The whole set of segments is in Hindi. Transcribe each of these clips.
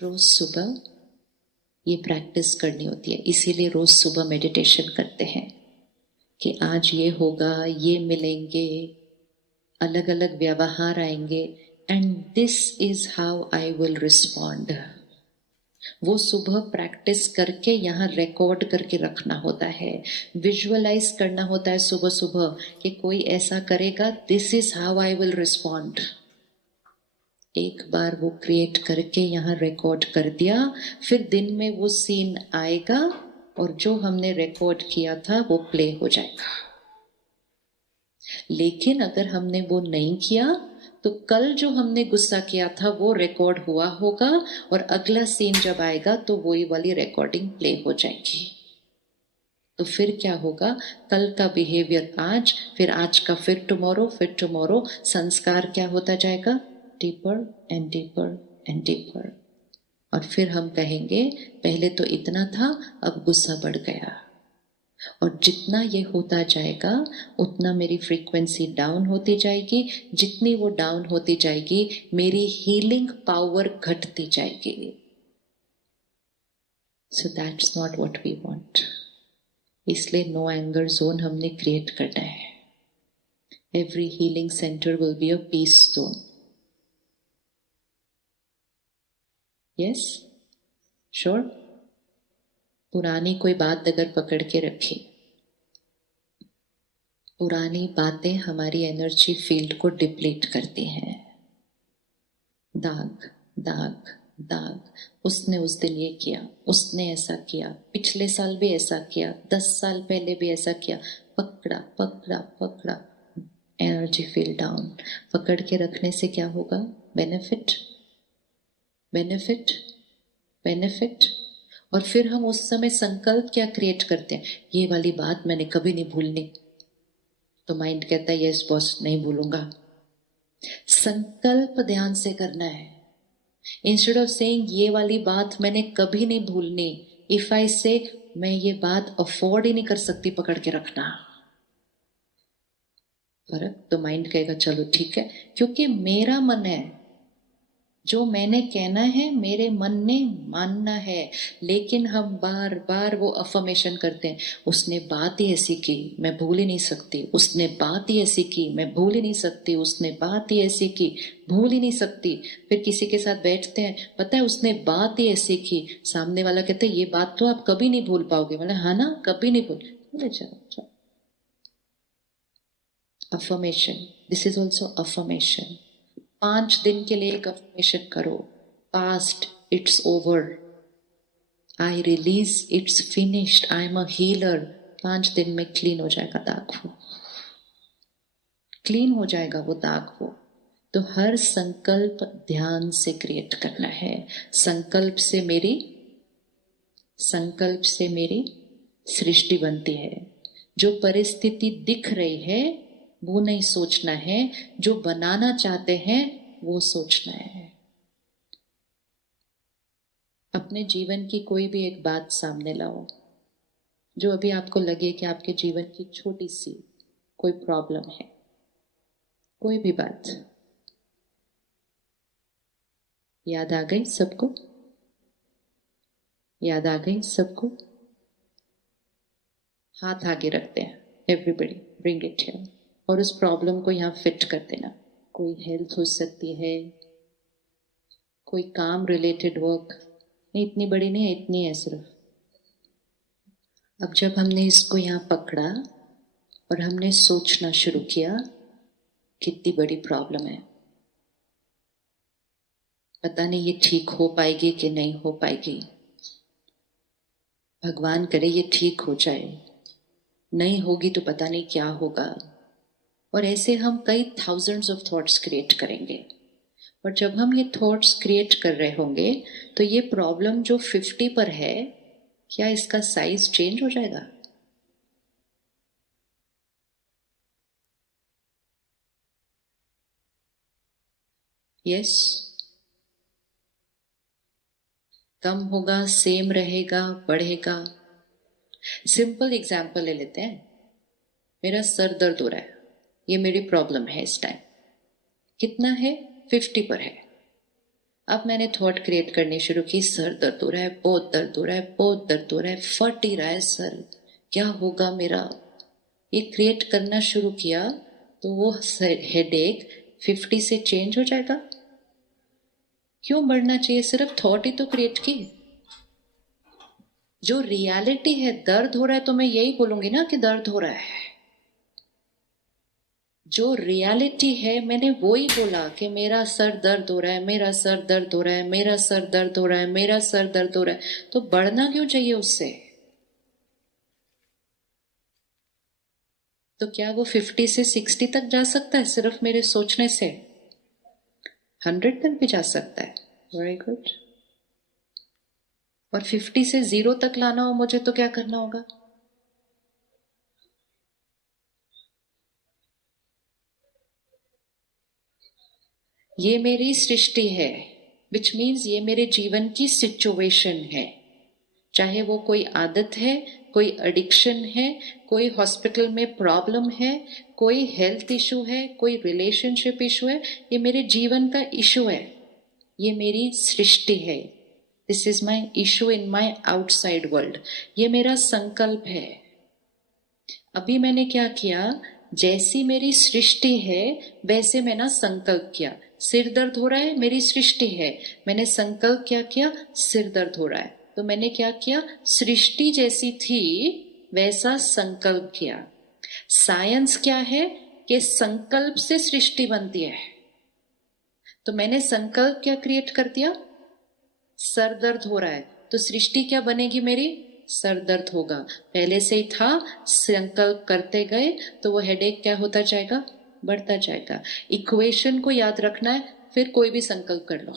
रोज सुबह ये प्रैक्टिस करनी होती है, इसीलिए रोज सुबह मेडिटेशन करते हैं कि आज ये होगा, ये मिलेंगे, अलग अलग व्यवहार आएंगे, and this is how I will respond. वो सुबह प्रैक्टिस करके यहाँ रिकॉर्ड करके रखना होता है, विजुअलाइज करना होता है सुबह सुबह कि कोई ऐसा करेगा, this is how I will respond. एक बार वो क्रिएट करके यहाँ रिकॉर्ड कर दिया, फिर दिन में वो सीन आएगा और जो हमने रिकॉर्ड किया था वो प्ले हो जाएगा। लेकिन अगर हमने वो नहीं किया तो कल जो हमने गुस्सा किया था वो रिकॉर्ड हुआ होगा और अगला सीन जब आएगा तो वही वाली रिकॉर्डिंग प्ले हो जाएगी। तो फिर क्या होगा, कल का बिहेवियर आज, फिर आज का फिर टुमारो, संस्कार क्या होता जाएगा, deeper and deeper and deeper. और फिर हम कहेंगे पहले तो इतना था, अब गुस्सा बढ़ गया। और जितना ये होता जाएगा उतना मेरी फ्रीक्वेंसी डाउन होती जाएगी, जितनी वो डाउन होती जाएगी मेरी हीलिंग पावर घटती जाएगी। So that's not what we want. इसलिए नो एंगर जोन हमने क्रिएट करना है। Every healing centre will be a peace zone. Yes, sure. पुरानी कोई बात अगर पकड़ के रखे, पुरानी बातें हमारी एनर्जी फील्ड को डिप्लीट करती हैं। दाग दाग दाग, उसने उस दिन ये किया, उसने ऐसा किया, पिछले साल भी ऐसा किया, 10 साल पहले भी ऐसा किया, पकड़ा पकड़ा पकड़ा, एनर्जी फील्ड डाउन। पकड़ के रखने से क्या होगा, बेनिफिट बेनिफिट बेनिफिट। और फिर हम उस समय संकल्प क्या क्रिएट करते हैं, ये वाली बात मैंने कभी नहीं भूलनी। तो माइंड कहता है यस बॉस, नहीं भूलूंगा। संकल्प ध्यान से करना है। इंस्टेड ऑफ सेइंग ये वाली बात मैंने कभी नहीं भूलनी, इफ आई से मैं ये बात अफोर्ड ही नहीं कर सकती पकड़ के रखना। फर्क, तो माइंड कहेगा चलो ठीक है, क्योंकि मेरा मन है, जो मैंने कहना है मेरे मन ने मानना है। लेकिन हम बार बार वो अफर्मेशन करते हैं, उसने बात ही ऐसी की मैं भूल ही नहीं सकती, उसने बात ही ऐसी की मैं भूल ही नहीं सकती, उसने बात ही ऐसी की भूल ही नहीं सकती। फिर किसी के साथ बैठते हैं, पता है उसने बात ही ऐसी की, सामने वाला कहते हैं ये बात तो आप कभी नहीं भूल पाओगे, मतलब हाँ ना, कभी नहीं बोले जाओ। Affirmation, this is also affirmation. 5 दिन के लिए एक अफर्मेशन करो, past, it's over, I release, it's finished, I am a healer. 5 दिन में क्लीन हो जाएगा दाग, वो क्लीन हो जाएगा वो दाग वो। तो हर संकल्प ध्यान से क्रिएट करना है। संकल्प से मेरी सृष्टि बनती है। जो परिस्थिति दिख रही है वो नहीं सोचना है, जो बनाना चाहते हैं वो सोचना है। अपने जीवन की कोई भी एक बात सामने लाओ, जो अभी आपको लगे कि आपके जीवन की छोटी सी कोई प्रॉब्लम है, कोई भी बात याद आ गई सबको, याद आ गई सबको। हाथ आगे रखते हैं, एवरीबडी ब्रिंग इट हियर, और उस प्रॉब्लम को यहाँ फिट कर देना। कोई हेल्थ हो सकती है, कोई काम रिलेटेड वर्क, नहीं इतनी बड़ी नहीं है, इतनी है सिर्फ। अब जब हमने इसको यहाँ पकड़ा और हमने सोचना शुरू किया, कितनी बड़ी प्रॉब्लम है, पता नहीं ये ठीक हो पाएगी कि नहीं हो पाएगी, भगवान करे ये ठीक हो जाए, नहीं होगी तो पता नहीं क्या होगा। और ऐसे हम कई थाउजेंड्स ऑफ थॉट्स क्रिएट करेंगे। और जब हम ये थॉट्स क्रिएट कर रहे होंगे तो ये प्रॉब्लम जो 50 पर है, क्या इसका साइज चेंज हो जाएगा? यस, कम होगा, सेम रहेगा, बढ़ेगा? सिंपल एग्जाम्पल ले लेते हैं, मेरा सर दर्द हो रहा है, ये मेरी प्रॉब्लम है इस टाइम, कितना है, 50 पर है। अब मैंने थॉट क्रिएट करनी शुरू की, सर दर्द हो रहा है, बहुत दर्द हो रहा है, बहुत दर्द हो रहा है, फट ही रहा है सर, क्या होगा मेरा। ये क्रिएट करना शुरू किया तो वो हेडेक 50 से चेंज हो जाएगा। क्यों बढ़ना चाहिए, सिर्फ थॉट ही तो क्रिएट की। जो रियलिटी है, दर्द हो रहा है तो मैं यही बोलूंगी ना कि दर्द हो रहा है। जो रियलिटी है मैंने वो ही बोला कि मेरा सर दर्द हो रहा है, मेरा सर दर्द हो रहा है, मेरा सर दर्द हो रहा है, मेरा सर दर्द हो रहा है। तो बढ़ना क्यों चाहिए उससे। तो क्या वो 50 से 60 तक जा सकता है सिर्फ मेरे सोचने से? 100 तक भी जा सकता है। Very good. और 50 से 0 तक लाना हो मुझे तो क्या करना होगा? ये मेरी सृष्टि है, विच मीन्स ये मेरे जीवन की सिचुएशन है। चाहे वो कोई आदत है, कोई एडिक्शन है, कोई हॉस्पिटल में प्रॉब्लम है, कोई हेल्थ इशू है, कोई रिलेशनशिप इशू है, ये मेरे जीवन का इशू है। ये मेरी सृष्टि है। This is my issue in my outside world. ये मेरा संकल्प है। अभी मैंने क्या किया, जैसी मेरी सृष्टि है वैसे मैंने संकल्प किया। सिर दर्द हो रहा है, मेरी सृष्टि है, मैंने संकल्प क्या किया, सिर दर्द हो रहा है, तो मैंने क्या किया, सृष्टि जैसी थी वैसा संकल्प किया। साइंस क्या है कि संकल्प से सृष्टि बनती है। तो मैंने संकल्प क्या क्रिएट कर दिया, सर दर्द हो रहा है, तो सृष्टि क्या बनेगी मेरी, सर दर्द होगा। पहले से ही था, संकल्प करते गए तो वो हेडेक क्या होता जाएगा, बढ़ता जाएगा। इक्वेशन को याद रखना है, फिर कोई भी संकल्प कर लो।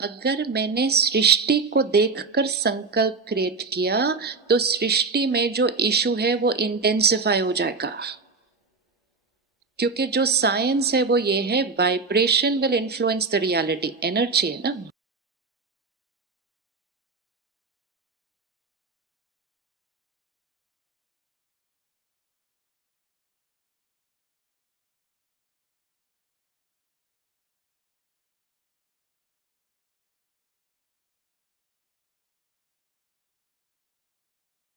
अगर मैंने सृष्टि को देखकर संकल्प क्रिएट किया तो सृष्टि में जो इशू है वो इंटेंसिफाई हो जाएगा। क्योंकि जो साइंस है वो ये है, vibration will influence the reality. Energy है ना।